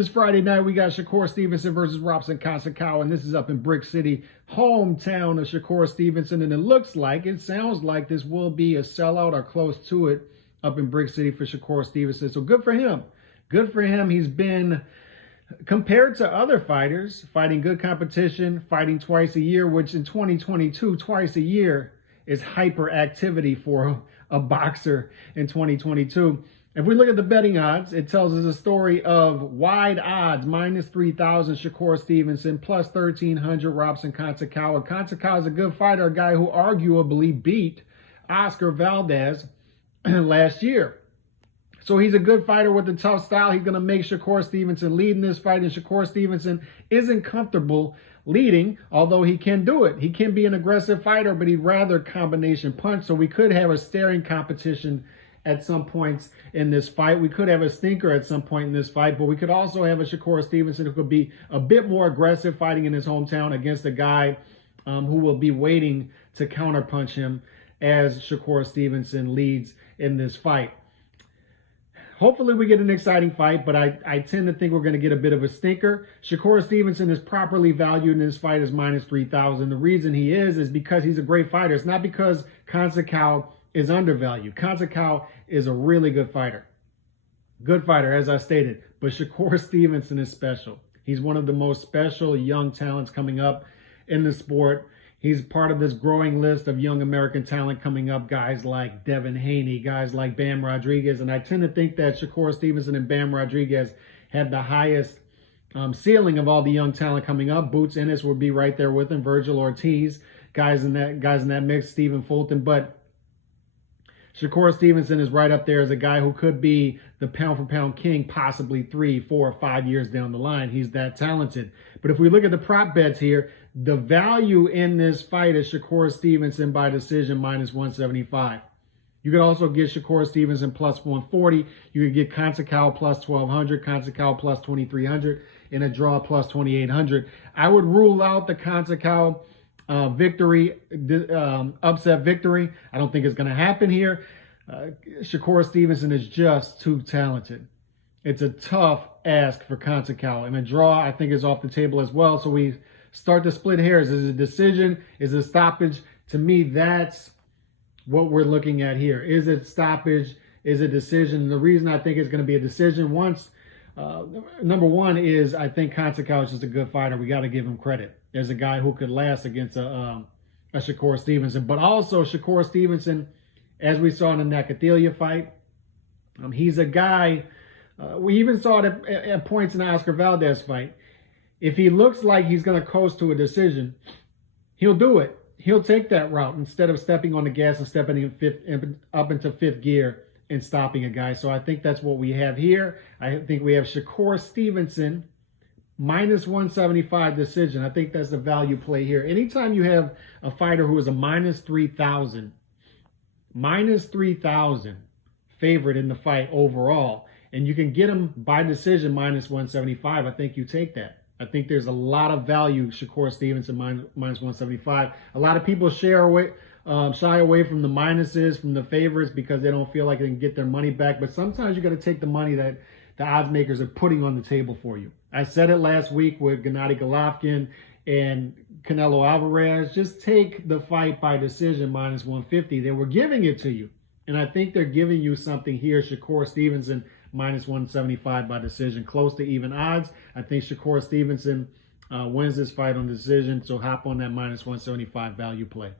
This Friday night, we got Shakur Stevenson versus Robson Conceicao, and this is up in Brick City, hometown of Shakur Stevenson. And it sounds like this will be a sellout or close to it up in Brick City for Shakur Stevenson. So good for him. Good for him. He's been, compared to other fighters, fighting good competition, fighting twice a year, which in 2022, twice a year is hyperactivity for a boxer in 2022. If we look at the betting odds, it tells us a story of wide odds, minus 3,000 Shakur Stevenson, plus 1,300 Robson Conceicao. Conceicao is a good fighter, a guy who arguably beat Oscar Valdez last year. So he's a good fighter with a tough style. He's going to make Shakur Stevenson lead in this fight, and Shakur Stevenson isn't comfortable leading, although he can do it. He can be an aggressive fighter, but he'd rather combination punch. So we could have a staring competition at some points in this fight. We could have a stinker at some point in this fight, but we could also have a Shakur Stevenson who could be a bit more aggressive fighting in his hometown against a guy who will be waiting to counterpunch him as Shakur Stevenson leads in this fight. Hopefully we get an exciting fight, but I tend to think we're going to get a bit of a stinker. Shakur Stevenson is properly valued in this fight as minus 3,000. The reason he is because he's a great fighter. It's not because Conceicao is undervalued. Conceicao is a really good fighter. Good fighter, as I stated. But Shakur Stevenson is special. He's one of the most special young talents coming up in the sport. He's part of this growing list of young American talent coming up, guys like Devin Haney, guys like Bam Rodriguez. And I tend to think that Shakur Stevenson and Bam Rodriguez have the highest ceiling of all the young talent coming up. Boots Ennis would be right there with him. Virgil Ortiz, guys in that mix, Stephen Fulton. But Shakur Stevenson is right up there as a guy who could be the pound-for-pound king possibly 3, 4, 5 years down the line. He's that talented. But if we look at the prop bets here, the value in this fight is Shakur Stevenson by decision minus 175. You could also get Shakur Stevenson plus 140. You could get Conceicao plus 1,200, Conceicao plus 2,300, and a draw plus 2,800. I would rule out the Conceicao upset victory. I don't think it's going to happen here. Shakur Stevenson is just too talented. It's a tough ask for Conceicao, and a draw I think is off the table as well. So we start to split hairs. Is it a decision? Is it a stoppage? To me, that's what we're looking at here. Is it stoppage? Is it decision? And the reason I think it's going to be a decision, number one is I think Conceicao is just a good fighter. We got to give him credit. There's a guy who could last against a Shakur Stevenson. But also Shakur Stevenson, as we saw in the Nakathila fight, he's a guy, we even saw it at points in the Oscar Valdez fight. If he looks like he's going to coast to a decision, he'll do it. He'll take that route instead of stepping on the gas and stepping up into fifth gear and stopping a guy. So I think that's what we have here. I think we have Shakur Stevenson minus 175 decision. I think that's the value play here. Anytime you have a fighter who is a minus 3,000 favorite in the fight overall, and you can get him by decision minus 175, I think you take that. I think there's a lot of value, Shakur Stevenson minus 175. A lot of people shy away from the minuses, from the favorites, because they don't feel like they can get their money back. But sometimes you got to take the money that the odds makers are putting on the table for you. I said it last week with Gennady Golovkin and Canelo Alvarez. Just take the fight by decision minus 150. They were giving it to you. And I think they're giving you something here. Shakur Stevenson minus 175 by decision, close to even odds. I think Shakur Stevenson wins this fight on decision. So hop on that minus 175 value play.